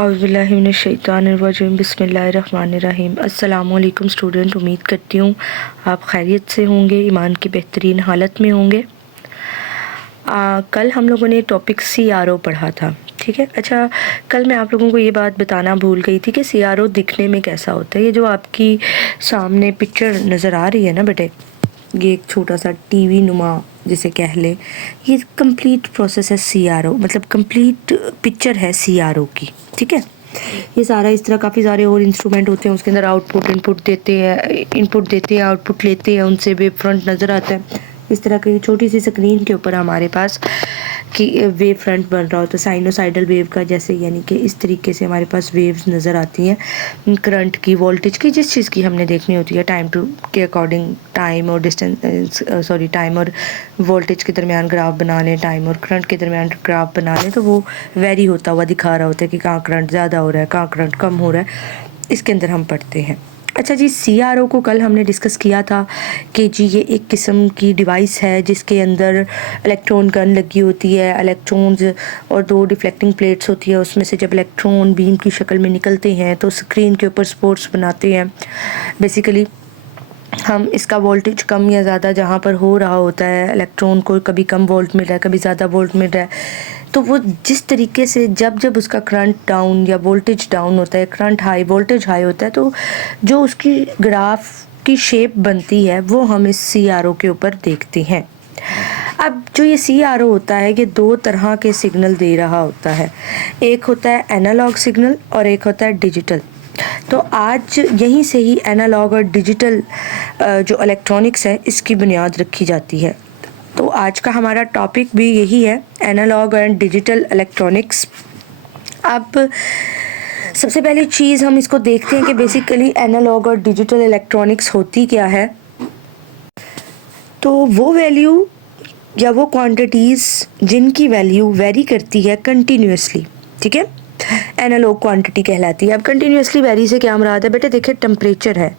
औज़ुबिल्लाहिमिनश्शैतानिर्रजीम बिस्मिल्लाहिर्रहमानिर्रहीम। अस्सलामुअलैकुम स्टूडेंट, उम्मीद करती हूँ आप खैरियत से होंगे, ईमान की बेहतरीन हालत में होंगे। कल हम लोगों ने टॉपिक CRO पढ़ा था, ठीक है। अच्छा, कल मैं आप लोगों को ये बात बताना भूल गई थी कि CRO दिखने में कैसा होता है। ये जो आपकी सामने पिक्चर नज़र आ रही है ना बेटे, ये एक छोटा सा टीवी नुमा जिसे कह ले, ये कंप्लीट प्रोसेस है CRO, मतलब कंप्लीट पिक्चर है CRO की, ठीक है। ये सारा इस तरह काफ़ी सारे और इंस्ट्रूमेंट होते हैं, उसके अंदर इनपुट देते हैं, आउटपुट लेते हैं, उनसे वेव फ्रंट नज़र आता है। इस तरह की छोटी सी स्क्रीन के ऊपर हमारे पास कि वेव फ्रंट बन रहा होता है साइनोसाइडल वेव का, जैसे यानी कि इस तरीके से हमारे पास वेव्स नज़र आती हैं करंट की, वोल्टेज की, जिस चीज़ की हमने देखनी होती है टाइम टू के अकॉर्डिंग, टाइम और वोल्टेज के दरमियान ग्राफ बना लें, टाइम और करंट के दरमियान ग्राफ बना लें, तो वो वेरी होता हुआ दिखा रहा होता है कि कहाँ करंट ज़्यादा हो रहा है, कहाँ करंट कम हो रहा है, इसके अंदर हम पढ़ते हैं। अच्छा जी, CRO को कल हमने डिस्कस किया था कि जी ये एक किस्म की डिवाइस है जिसके अंदर इलेक्ट्रॉन गन लगी होती है, इलेक्ट्रॉन्स और 2 डिफ्लेक्टिंग प्लेट्स होती है, उसमें से जब इलेक्ट्रॉन बीम की शक्ल में निकलते हैं तो स्क्रीन के ऊपर स्पॉट्स बनाते हैं। बेसिकली हम इसका वोल्टेज कम या ज़्यादा जहाँ पर हो रहा होता है, इलेक्ट्रॉन को कभी कम वोल्ट मिल रहा है, कभी ज़्यादा वोल्ट मिल रहा है, तो वो जिस तरीके से जब उसका करंट डाउन या वोल्टेज डाउन होता है, करंट हाई वोल्टेज हाई होता है, तो जो उसकी ग्राफ की शेप बनती है वो हम इस CRO के ऊपर देखते हैं। अब जो ये CRO होता है, ये 2 तरह के सिग्नल दे रहा होता है। एक होता है एनालॉग सिग्नल और एक होता है डिजिटल। तो आज यहीं से ही एनालॉग और डिजिटल जो इलेक्ट्रॉनिक्स है इसकी बुनियाद रखी जाती है। तो आज का हमारा टॉपिक भी यही है, एनालॉग एंड डिजिटल इलेक्ट्रॉनिक्स। अब सबसे पहली चीज़ हम इसको देखते हैं कि बेसिकली एनालॉग और डिजिटल इलेक्ट्रॉनिक्स होती क्या है। तो वो वैल्यू या वो क्वांटिटीज़ जिनकी वैल्यू वेरी करती है कंटिन्यूसली, ठीक है, एनालॉग क्वांटिटी कहलाती है। अब कंटिन्यूसली वेरी से क्या मुराद है बेटे, देखिए टेम्परेचर है,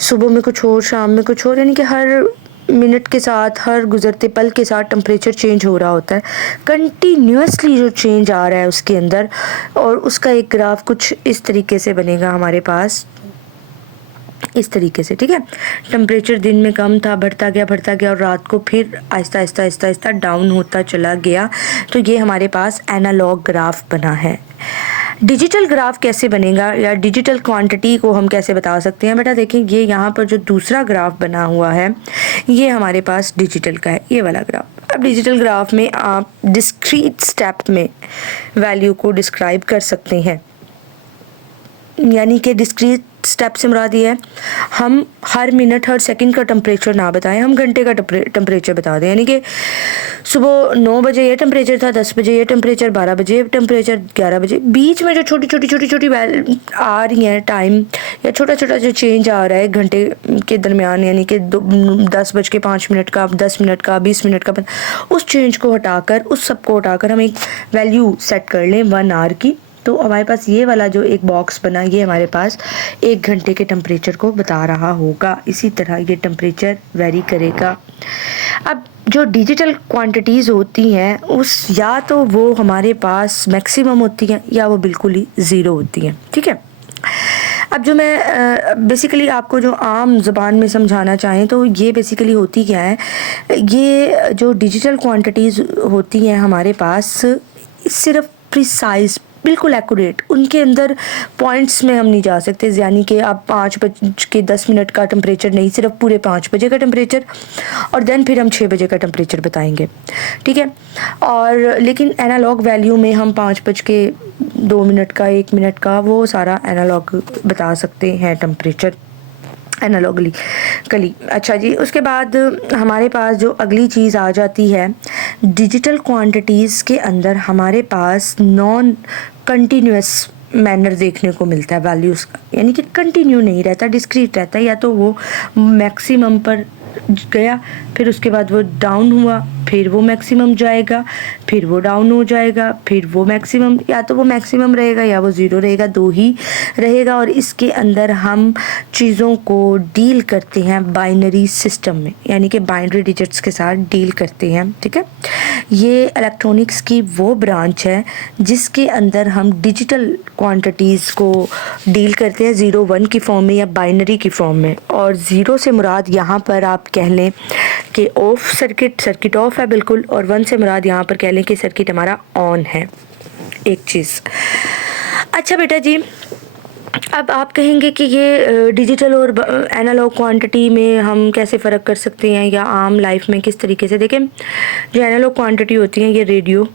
सुबह में कुछ और शाम में कुछ और, यानी कि हर मिनट के साथ, हर गुजरते पल के साथ टेम्परेचर चेंज हो रहा होता है। कंटिन्यूसली जो चेंज आ रहा है उसके अंदर, और उसका एक ग्राफ कुछ इस तरीके से बनेगा हमारे पास, इस तरीके से, ठीक है। टेम्परेचर दिन में कम था, बढ़ता गया और रात को फिर आहिस्ता आहिस्ता डाउन होता चला गया। तो ये हमारे पास एनालॉग ग्राफ बना है। डिजिटल ग्राफ कैसे बनेगा या डिजिटल क्वांटिटी को हम कैसे बता सकते हैं बेटा, देखें ये यहाँ पर जो दूसरा ग्राफ बना हुआ है ये हमारे पास डिजिटल का है, ये वाला ग्राफ। अब डिजिटल ग्राफ में आप डिस्क्रीट स्टेप में वैल्यू को डिस्क्राइब कर सकते हैं, यानी कि डिस्क्रीट स्टेप से मुराद ये है हम हर मिनट हर सेकंड का टेम्परेचर ना बताएं, हम घंटे का टेम्परेचर बता दें। यानी कि सुबह 9 बजे ये टेम्परेचर था, 10 बजे ये टेम्परेचर, 12 बजे टेम्परेचर, 11 बजे, बीच में जो छोटी आ रही हैं टाइम या छोटा जो चेंज आ रहा है घंटे के दरमियान, यानी कि 10:05 का, 10 मिनट का, 20 मिनट का, उस चेंज को हटाकर, उस सब को हटाकर हम एक वैल्यू सेट कर लें 1 आवर की। तो हमारे पास ये वाला जो एक बॉक्स बना, ये हमारे पास 1 घंटे के टेम्परेचर को बता रहा होगा। इसी तरह ये टेम्परेचर वेरी करेगा। अब जो डिजिटल क्वांटिटीज़ होती हैं उस या तो वो हमारे पास मैक्सिमम होती हैं या वो बिल्कुल ही ज़ीरो होती हैं, ठीक है। अब जो मैं बेसिकली आपको जो आम ज़बान में समझाना चाहें तो ये बेसिकली होती क्या है, ये जो डिजिटल क्वांटिटीज़ होती हैं हमारे पास सिर्फ प्रिसाइज, बिल्कुल एक्यूरेट, उनके अंदर पॉइंट्स में हम नहीं जा सकते, यानी कि आप 5:10 का टेम्परेचर नहीं, सिर्फ पूरे 5 बजे का टेम्परेचर, और देन फिर हम 6 बजे का टेम्परेचर बताएंगे, ठीक है। और लेकिन एनालॉग वैल्यू में हम 5:02 का, 1 मिनट का, वो सारा एनालॉग बता सकते हैं टेम्परेचर एनालॉगली कली। अच्छा जी, उसके बाद हमारे पास जो अगली चीज़ आ जाती है, डिजिटल क्वांटिटीज़ के अंदर हमारे पास नॉन कंटिन्यूस मैनर देखने को मिलता है वैल्यूज़ का, यानी कि कंटिन्यू नहीं रहता, डिस्क्रीट रहता है। या तो वो मैक्सिमम पर गया, फिर उसके बाद वो डाउन हुआ, फिर वो मैक्सिमम जाएगा, फिर वो डाउन हो जाएगा, फिर वो मैक्सिमम, या तो वो मैक्सिमम रहेगा या वो ज़ीरो रहेगा, दो ही रहेगा। और इसके अंदर हम चीज़ों को डील करते हैं बाइनरी सिस्टम में, यानी कि बाइनरी डिजिट्स के साथ डील करते हैं, ठीक है। ये इलेक्ट्रॉनिक्स की वो ब्रांच है जिसके अंदर हम डिजिटल क्वांटिटीज़ को डील करते हैं, 0 1 की फॉर्म में या बाइनरी की फॉर्म में। और ज़ीरो से मुराद यहाँ पर आप कह लें कि ऑफ सर्किट ऑफ है बिल्कुल, और 1 से मुराद यहाँ पर कह लें कि सर्किट हमारा ऑन है। एक चीज़। अच्छा बेटा जी, अब आप कहेंगे कि ये डिजिटल और एनालॉग क्वांटिटी में हम कैसे फ़र्क कर सकते हैं, या आम लाइफ में किस तरीके से। देखें, जो एनालॉग क्वांटिटी होती हैं ये रेडियो,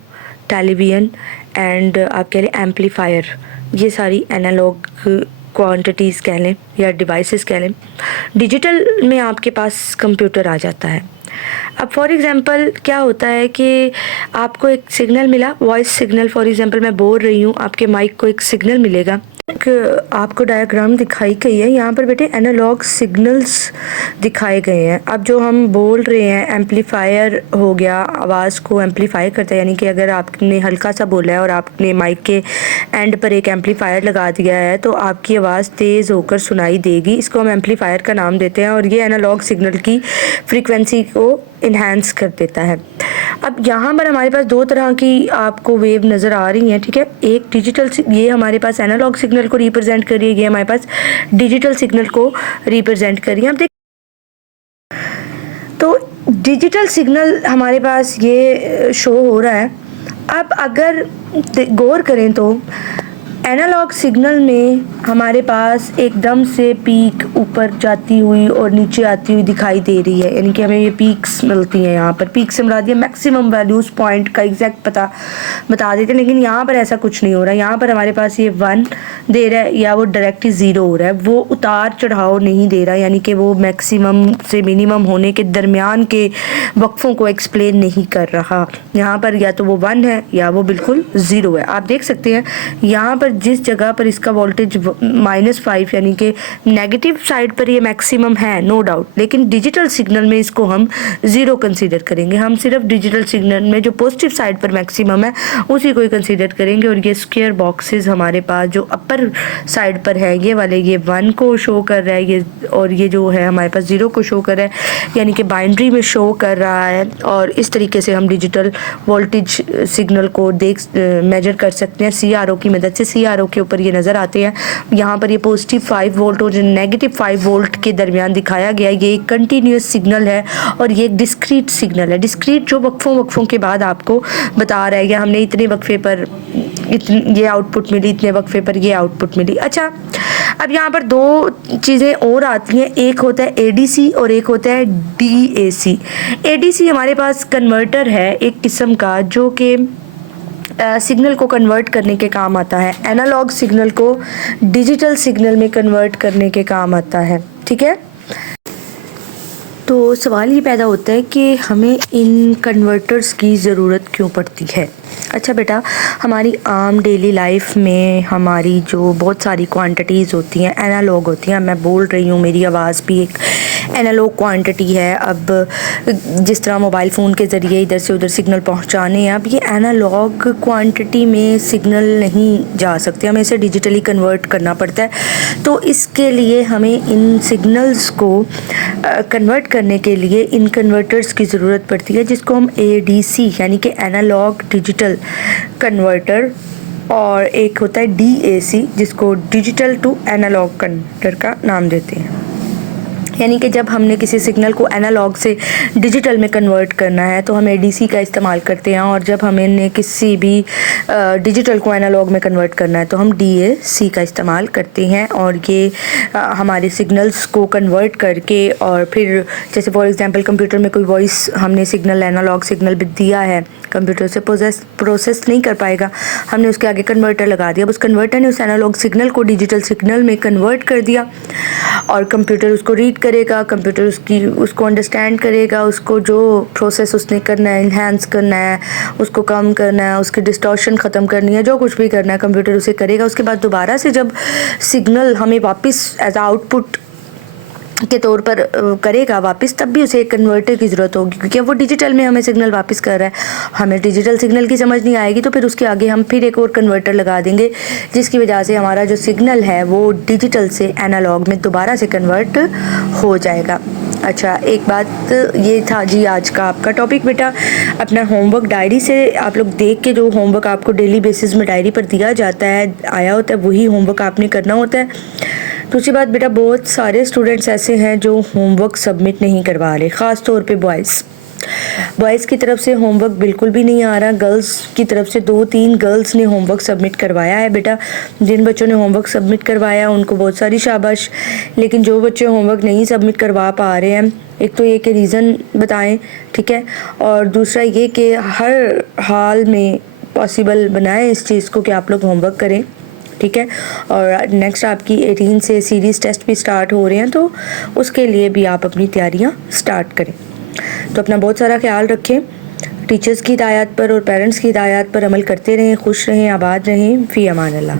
टेलीविज़न एंड आप कह लें एम्पलीफायर, ये सारी एनालॉग क्वांटिटीज़ कह लें या डिवाइसेस कह लें। डिजिटल में आपके पास कंप्यूटर आ जाता है। अब फॉर एग्ज़ाम्पल क्या होता है कि आपको एक सिग्नल मिला, वॉइस सिग्नल, फॉर एग्ज़ाम्पल मैं बोल रही हूँ, आपके माइक को एक सिग्नल मिलेगा। आपको डायग्राम दिखाई गई है यहाँ पर बेटे, एनालॉग सिग्नल्स दिखाए गए हैं। अब जो हम बोल रहे हैं, एम्पलीफायर हो गया, आवाज़ को एम्पलीफाई करता है, यानी कि अगर आपने हल्का सा बोला है और आपने माइक के एंड पर एक एम्पलीफायर लगा दिया है तो आपकी आवाज़ तेज़ होकर सुनाई देगी। इसको हम एम्पलीफायर का नाम देते हैं, और ये एनालॉग सिग्नल की फ्रीक्वेंसी को इन्हांस कर देता है। अब यहाँ पर हमारे पास दो तरह की आपको वेव नज़र आ रही हैं, ठीक है। एक डिजिटल, ये हमारे पास एनालॉग सिग्नल को रिप्रेजेंट कर रही है, ये हमारे पास डिजिटल सिग्नल को रिप्रेजेंट कर रही है। अब देख, तो डिजिटल सिग्नल हमारे पास ये शो हो रहा है। अब अगर गौर करें तो एनालॉग सिग्नल में हमारे पास एकदम से पीक ऊपर जाती हुई और नीचे आती हुई दिखाई दे रही है, यानी कि हमें ये पीक्स मिलती हैं। यहाँ पर पीक से मुराद ये मैक्सिमम वैल्यूज़ पॉइंट का एग्जैक्ट पता बता देते हैं, लेकिन यहाँ पर ऐसा कुछ नहीं हो रहा है। यहाँ पर हमारे पास ये 1 दे रहा है या वो डायरेक्टली 0 हो रहा है, वो उतार चढ़ाव नहीं दे रहा, यानी कि वो मैक्सिमम से मिनिमम होने के दरमियान के वक्फों को एक्सप्लेन नहीं कर रहा। यहाँ पर या तो वो 1 है या वो बिल्कुल 0 है। आप देख सकते हैं यहाँ पर जिस जगह पर इसका वोल्टेज -5 यानी कि नेगेटिव साइड पर ये मैक्सिमम है, नो डाउट, लेकिन डिजिटल सिग्नल में इसको हम 0 कंसीडर करेंगे। हम सिर्फ डिजिटल सिग्नल में जो पॉजिटिव साइड पर मैक्सिमम है उसी को ही कंसीडर करेंगे। और ये स्क्वायर बॉक्सेस हमारे पास जो अपर साइड पर है, ये वाले, ये 1 को शो कर रहा है, ये, और ये जो है हमारे पास 0 को शो कर रहा है, यानी कि बाइनरी में शो कर रहा है। और इस तरीके से हम डिजिटल वोल्टेज सिग्नल को मेजर कर सकते हैं CRO की मदद से। CRO के ऊपर ये नज़र आते हैं। यहाँ पर ये पॉजिटिव 5 वोल्ट और नेगेटिव 5 वोल्ट के दरमियान दिखाया गया। ये एक कंटिन्यूस सिग्नल है और ये एक डिस्क्रीट सिग्नल है। डिस्क्रीट जो वक्फों के बाद आपको बता रहा है कि हमने इतने वक्फे पर ये आउटपुट मिली, इतने वक्फे पर ये आउटपुट मिली। अच्छा, अब यहाँ पर दो चीज़ें और आती हैं, एक होता है ADC और एक होता है DAC। ADC हमारे पास कन्वर्टर है एक किस्म का, जो कि सिग्नल को कन्वर्ट करने के काम आता है, एनालॉग सिग्नल को डिजिटल सिग्नल में कन्वर्ट करने के काम आता है, ठीक है। तो सवाल ये पैदा होता है कि हमें इन कन्वर्टर्स की ज़रूरत क्यों पड़ती है। अच्छा बेटा, हमारी आम डेली लाइफ में हमारी जो बहुत सारी क्वांटिटीज़ होती हैं एनालॉग होती हैं। मैं बोल रही हूँ, मेरी आवाज़ भी एक एनालॉग क्वांटिटी है। अब जिस तरह मोबाइल फ़ोन के ज़रिए इधर से उधर सिग्नल पहुँचाने हैं, अब ये एनालॉग क्वांटिटी में सिग्नल नहीं जा सकते, हमें इसे डिजिटली कन्वर्ट करना पड़ता है। तो इसके लिए हमें इन सिग्नल्स को कन्वर्ट करने के लिए इन कन्वर्टर्स की ज़रूरत पड़ती है, जिसको हम ADC यानी कि एनालॉग डिजिटल कन्वर्टर, और एक होता है DAC जिसको डिजिटल टू एनालॉग कन्वर्टर का नाम देते हैं। यानी कि जब हमने किसी सिग्नल को एनालॉग से डिजिटल में कन्वर्ट करना है तो हम ADC का इस्तेमाल करते हैं, और जब हमें किसी भी डिजिटल को एनालॉग में कन्वर्ट करना है तो हम DAC का इस्तेमाल करते हैं। और ये हमारे सिग्नल्स को कन्वर्ट करके, और फिर जैसे फॉर एग्जांपल कंप्यूटर में कोई वॉइस हमने सिग्नल, एनालॉग सिग्नल भी दिया है, कंप्यूटर से प्रोसेस नहीं कर पाएगा, हमने उसके आगे कन्वर्टर लगा दिया। अब उस कन्वर्टर ने उस एनालॉग सिग्नल को डिजिटल सिग्नल में कन्वर्ट कर दिया, और कंप्यूटर उसको रीड करेगा, कंप्यूटर उसको अंडरस्टैंड करेगा, उसको जो प्रोसेस उसने करना है, इन्हांस करना है, उसको कम करना है, उसकी डिस्टॉर्शन ख़त्म करनी है, जो कुछ भी करना है कंप्यूटर उसे करेगा। उसके बाद दोबारा से जब सिग्नल हमें वापस एज आउटपुट के तौर पर करेगा वापस, तब भी उसे एक कन्वर्टर की ज़रूरत होगी, क्योंकि वो डिजिटल में हमें सिग्नल वापस कर रहा है। हमें डिजिटल सिग्नल की समझ नहीं आएगी तो फिर उसके आगे हम फिर एक और कन्वर्टर लगा देंगे, जिसकी वजह से हमारा जो सिग्नल है वो डिजिटल से एनालॉग में दोबारा से कन्वर्ट हो जाएगा। अच्छा, एक बात ये था जी आज का आपका टॉपिक बेटा, अपना होमवर्क डायरी से आप लोग देख के, जो होमवर्क आपको डेली बेसिस में डायरी पर दिया जाता है, आया होता है, वही होमवर्क आपने करना होता है। दूसरी बात बेटा, बहुत सारे स्टूडेंट्स ऐसे हैं जो होमवर्क सबमिट नहीं करवा रहे, ख़ास तौर पे बॉयज़ की तरफ से होमवर्क बिल्कुल भी नहीं आ रहा। गर्ल्स की तरफ से 2-3 गर्ल्स ने होमवर्क सबमिट करवाया है बेटा। जिन बच्चों ने होमवर्क सबमिट करवाया उनको बहुत सारी शाबाश, लेकिन जो बच्चे होमवर्क नहीं सबमिट करवा पा रहे हैं, एक तो ये कि रीज़न बताएं, ठीक है, और दूसरा ये कि हर हाल में पॉसिबल बनाएं इस चीज़ को कि आप लोग होमवर्क करें, ठीक है। और नेक्स्ट आपकी 18 से सीरीज़ टेस्ट भी स्टार्ट हो रहे हैं, तो उसके लिए भी आप अपनी तैयारियां स्टार्ट करें। तो अपना बहुत सारा ख्याल रखें, टीचर्स की हिदायत पर और पेरेंट्स की हिदायत पर अमल करते रहें, खुश रहें, आबाद रहें, फ़ी अमान अल्लाह।